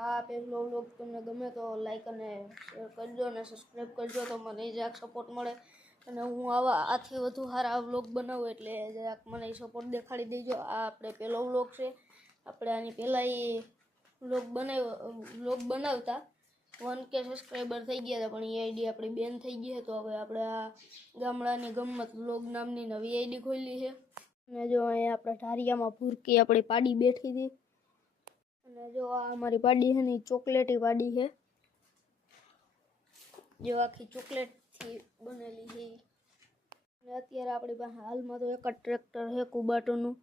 આ પહેલો વ્લોગ તમને ગમે તો લાઈક અને શેર કરજો અને સબસ્ક્રાઈબ કરજો તો મને જરાક સપોર્ટ મળે. અને હું આવા આથી વધુ સારા વ્લોગ બનાવું એટલે જરાક મને સપોર્ટ દેખાડી દેજો. આ આપણે પહેલો વ્લોગ છે. આપણે આની પહેલાં એ વ્લોગ બનાવ્યો વ્લોગ બનાવતા. વન કે સબસ્ક્રાઈબર થઈ ગયા હતા, પણ એ આઈડી આપણી બેન થઈ ગઈ છે હવે આપણે આ ગામડાની ગમત વ્લોગ નામની નવી આઈડી ખોલી છે. અને જો અહીંયા આપણે ઢારિયામાં ભૂરકી આપણી પાડી બેઠી હતી. અને જો આ અમારી પાડી છે ને ચોકલેટી પાડી છે. જો આખી ચોકલેટથી બનેલી છે અને અત્યારે આપણી પાસે હાલમાં તો એક જ ટ્રેક્ટર છે, કુબાટોનું.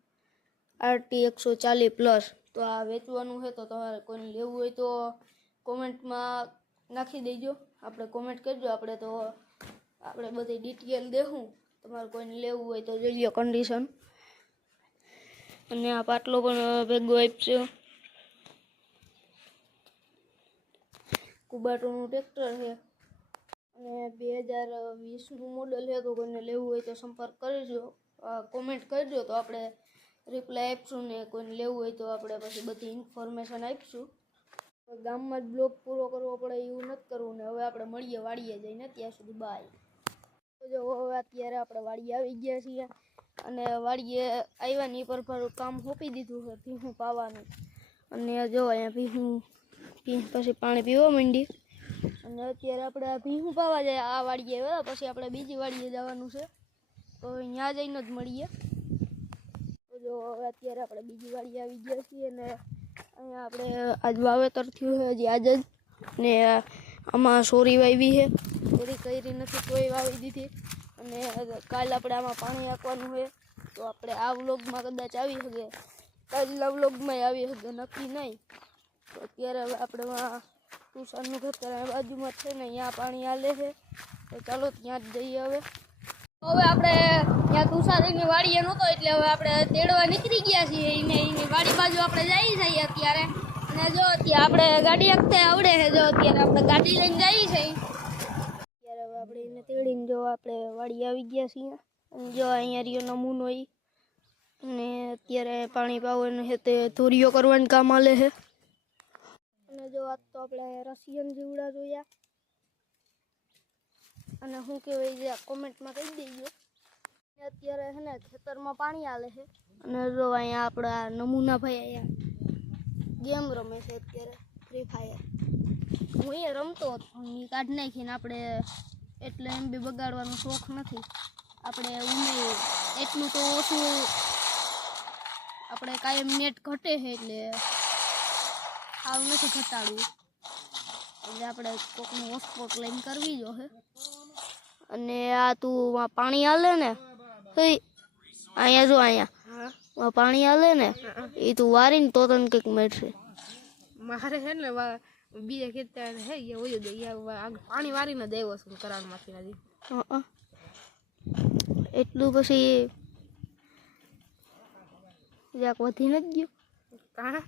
આરટી એકસો ચાલીસ પ્લસ. તો આ વેચવાનું છે, તો તમારે કોઈને લેવું હોય તો કોમેન્ટમાં નાખી દેજો. આપણે કોમેન્ટ કરજો. આપણે તો આપણે બધી ડિટેલ દેવું તમારે કોઈને લેવું હોય તો જોઈ લો કન્ડિશન અને આ પાટલો પણ ભેગો આપ્યો. કુબાટોનું ટ્રેક્ટર છે. અને બે હજાર વીસનું મોડલ છે, તો કોઈને લેવું હોય તો સંપર્ક કરજો. કોમેન્ટ કરજો તો આપણે રિપ્લાય આપીશું ને કોઈને લેવું હોય તો આપણે પછી બધી ઇન્ફોર્મેશન આપીશું. ગામમાં જ બ્લોગ પૂરો કરવો પડે એવું નથી કરવું ને હવે આપણે મળીએ વાડીએ જઈને ત્યાં સુધી બાય જો હવે અત્યારે આપણે વાડીએ આવી ગયા છીએ અને વાડીએ આવ્યા ની પર કામ સોંપી દીધું છે, ભીહું પાવાનું. અને જો અહીંયા ભીહ પછી પાણી પીવા માંડી. અને અત્યારે આપણે આ ભીહું પાવા જાય, આ વાડીએ આવ્યા પછી આપણે બીજી વાડીએ જવાનું છે. તો અહીંયા જઈને જ મળીએ. જો અત્યારે આપણે બીજી વાડીએ આવી ગયા છીએ અને અહીંયા આપણે આજ વાવેતર થયું છે, હજી આજ જ. ને આમાં સોરી વાવી છે. સોરી કરી નથી, તોય વાવી દીધી. અને કાલ આપણે આમાં પાણી આપવાનું હોય તો આપણે આ વ્લોગમાં કદાચ આવી શકે કાલના વ્લોગમાં આવી શકે નક્કી નહીં. તો અત્યારે હવે આપણે તુષારનું ખેતર અહીં બાજુમાં છે ને અહીંયા પાણી આલે છે. તો ચાલો ત્યાં જ જઈએ હવે. હવે આપણે ત્યાં તુષારીની વાડીએ નહોતો એટલે હવે આપણે તેડવા નીકળી ગયા છીએ. એને એની વાડી બાજુ આપણે જઈ જઈએ અત્યારે. અને જો અત્યારે આપણે ગાડી વખતે આવડે છે, જો અત્યારે આપણે ગાડી લઈને જઈએ છીએ. અત્યારે આપણે એને તેડીને જો આપણે વાડી આવી ગયા છીએ. અને જો અહીંયા રહ્યો નમૂનો ઈ. અને અત્યારે પાણી પાવાનું છે તે ધોરીઓ કરવાનું કામ આલે છે. અને જો તો આપણે રશિયન જીવડા જોયા. અને હું કહેવાય જે કોમેન્ટમાં કહી દેજો. અત્યારે છે ને ખેતરમાં પાણી આલે છે. અને જો અહીંયા આપણા નમૂના ભાઈ અહીંયા ગેમ રમે છે અત્યારે ફ્રી ફાયર હું એ રમતો હતો, પણ કાઢી નાખીને આપણે એટલે એમ બી બગાડવાનો શોખ નથી. આપણે ઉમે એટલું તો ઓછું આપણે કાયમ નેટ ઘટે છે એટલે આવ નથી ઘટાડવું. એટલે આપણે કોકનું હોસ્પોટ લઈને કરવી જો છે અને આ તું પાણી હાલે ને અહીંયા જો અહીંયા. પાણી હાલે ને એ તું વારીને તો તને કંઈક મળશે. મારે છે ને વા- બીજા ખેતર હે એ હોય દે પાણી વારીને દેવો છું કરાણમાંથી હજી. એટલું પછી જરાક વધી નથી ગયું? કાં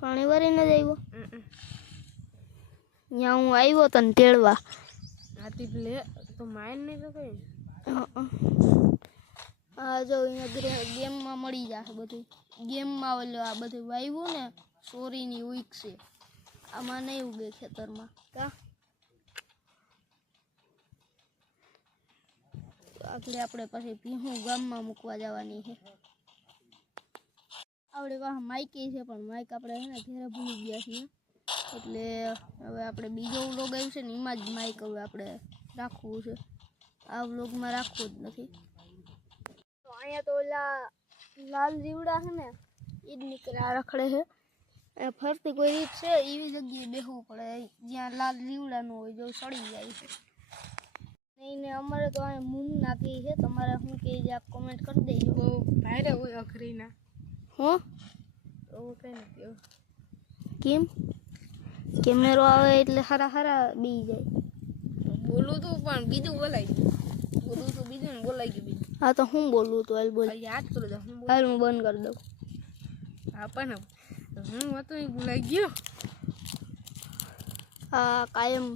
પાણી વારીને જ આવ્યો. ત્યાં હું આવ્યો તને તેડવા. લે તો માયન નહીં તો કઈ હં. આ જો અહીંયા ગેમમાં મળી જશે બધું. ગેમમાં ઓલો આ બધું વાવ્યું ને સોરીની વીક છે. આમાં નહીં ઉગે ખેતરમાં. કા આગળ આપણે પછી ભીહું ગામમાં મૂકવા જવાની છે. આપણે પાસે માઇક છે, પણ માઇક આપણે છે ને ઘેરે ભૂલી ગયા છીએ. એટલે હવે આપણે બીજો વ્લોગ આવ્યો છે ને, એમાં જ માઇક હવે આપણે રાખવું છે. આ વ્લોગમાં રાખવું જ નથી. તો અહીંયા તો ઓલા લાલ જીવડા છે ને એ જ નીકળ્યા રખડે છે અને ફરતી કોઈ રીત છે, એવી જગ્યાએ બેસવું પડે. જ્યાં લાલ જીવડા હોય જો સડી જાય છે. નહીં ને, અમારે તો અહીંયા મૂંગ નાખી છે. તમારે શું કહે છે આપ કોમેન્ટ કરી દેજો. તો ભાઈરે હોય અઘરીના. હું કેમ કેમેરો આવે એટલે હરા હરા બી જાય બોલું તું પણ બીજું બોલાય બોલું તું બીજું ને બોલાય ગયું બીજું હા તો હું બોલું તો હાલ બોલ યાદ કરું દઉં હાલ હું બંધ કરી દઉં હા પણ હું હતું એ બોલાઈ ગયો આ કાયમ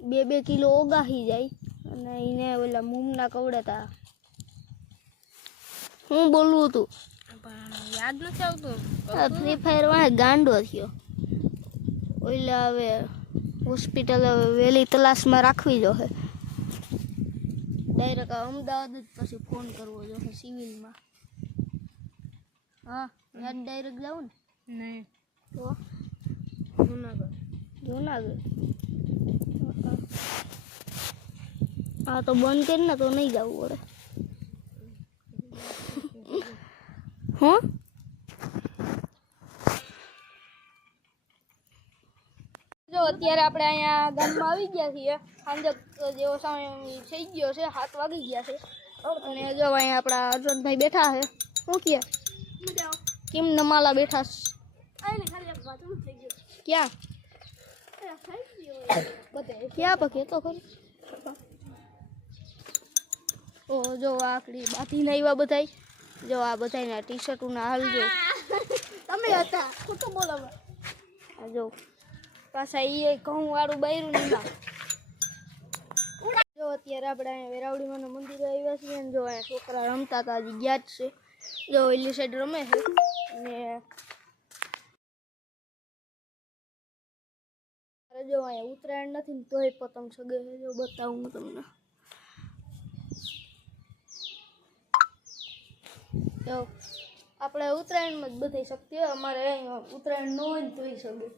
બે બે કિલો ઓગાહી જાય અને એને ઓલા મૂમના કવડતા હું બોલવું હતું યાદ નથી આવતું? આ ફ્રી ફાયરમાં ગાંડો થયો. ઓઈલા હવે હોસ્પિટલ હવે વહેલી તલાશમાં રાખવી જોઈએ ડાયરેક્ટ અમદાવાદ જ પછી ફોન કરવો જોઈએ સિવિલમાં. હા યાદ ડાયરેક્ટ જાઉં ને? નહીં. તો? જુનાગઢ. જુનાગઢ? હા તો બંધ કરીને તો નહીં જવું પડે અત્યારે આપણે અહીંયા ગામમાં આવી ગયા છીએ. સાંજક જેવો સમય થઈ ગયો છે હાથ વાગી ગયા છે. અને જો અહીંયા આપણા અર્જુનભાઈ બેઠા છે. શું કહે? કેમ નમાલા બેઠા છે? ક્યાં? ક્યાં પકે તો ખરી. ઓ જો આકડી બાથી નાઈવા બધાય. જો આ બધાયના ટી શર્ટોના હાલ જો. તમે હતા. ખોટું બોલો આ જો. પાછા એ ઘઉં વાળું બૈરું નહીં જો અત્યારે આપણે અહીંયા વેરાવળીમાંના મંદિર આવ્યા છીએ છોકરા રમતા હતા ગયા છે. જો ઓલી સાઈડ રમે અને જો અહીંયા ઉત્તરાયણ નથી ને તોય પતંગ સગે જો બતાવું હું તમને. જો આપણે ઉત્તરાયણમાં જ બધી શક્તિઓ અમારે ઉત્તરાયણ ન હોય ને તોય સગે.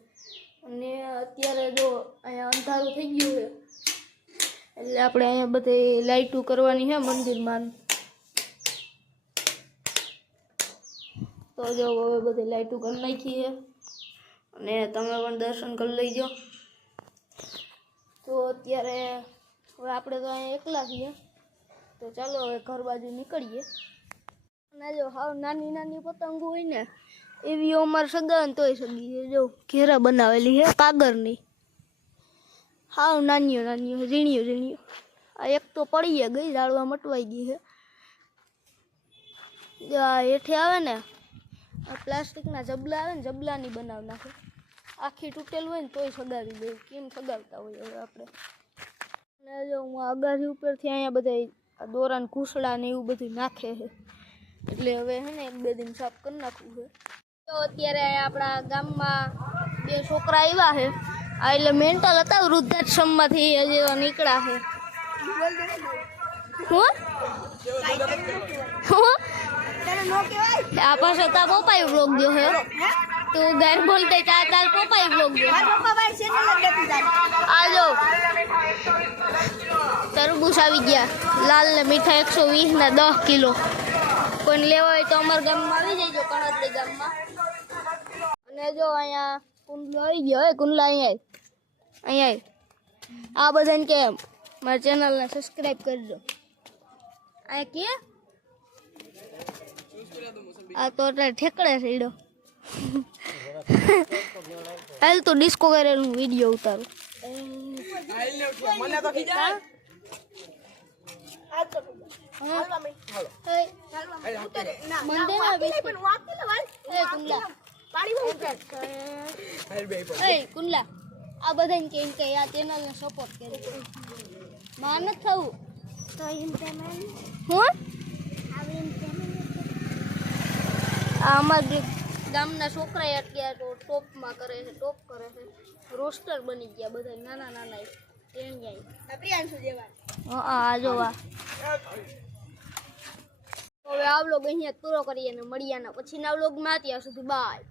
અને અત્યારે જો અહીંયા અંધારું થઈ ગયું છે. એટલે આપણે અહીંયા બધે લાઈટો કરવાની છે મંદિરમાં. તો જો હવે બધી લાઇટો કરી નાખી છે અને તમે પણ દર્શન કરી લઈજો તો અત્યારે હવે આપણે તો અહીંયા એકલા છીએ. તો ચાલો હવે ઘર બાજુ નીકળીએ. અને જો હાવ નાની નાની પતંગો હોય ને એવી અમારે સગાન તોય સગી છે, જો. ઘેરા બનાવેલી છે, કાગળની. હાવ નાનીઓ નાનીઓ, ઝીણીઓ ઝીણીઓ. આ એક તો પડી ગઈ ઝાડવા મટવાઈ ગઈ છે. આ હેઠે આવે ને, આ પ્લાસ્ટિકના જબલા આવે ને જબલાની બનાવ નાખે. આખી તૂટેલું હોય ને, તોય સગાવી દે. કેમ સગાવતા હોય હવે આપણે? અને જો હું અગાસી ઉપરથી અહીંયા બધા દોરાન ઘૂસડા ને એવું બધું નાખે છે. એટલે હવે હે ને, એક બે દિન સાફ કરી નાખવું છે. તો અત્યારે આપણા ગામમાં બે છોકરા આવ્યા છે. આ એટલે મેન્ટલ હતા, વૃદ્ધાશ્રમમાંથી હજી નીકળ્યા છે. આ પાસે તા પપ્પાએ બ્લોગ હે તું ઘર બોલતે તા તાર પપ્પાએ બ્લોગ દો આ જો. તરબૂચ આવી ગયા. લાલ ને મીઠા એકસો વીસ ના દસ કિલો. કોઈને લેવા હોય તો અમારા ગામમાં આવી જજો કણતરી ગામમાં. અને જો અહીંયા કુંડલો આવી ગયો હે કુંડલા અહીંયા આય. અહીંયા આય. આ બધાને કેમ? મારા ચેનલને સબસ્ક્રાઈબ કરજો આ કે? આ તો અત્યારે ઠેકડે છે હાલ તો ડિસ્કો કરેલું વીડિયો ઉતારું. કુંડલા આ બધાને કેમ કે આ ચેનલને સપોર્ટ કરે. માં નથી થવું. હું? આ આમાં ગામના છોકરા અત્યારે તો ટોપમાં કરે છે ટોપ કરે છે. રોસ્ટર બની ગયા બધા નાના નાના હા આ જો જોવા હવે આ વ્લોગ અહીંયા પૂરો કરીએ અને મળીએ ને પછીના વ્લોગમાં ત્યાં સુધી બાય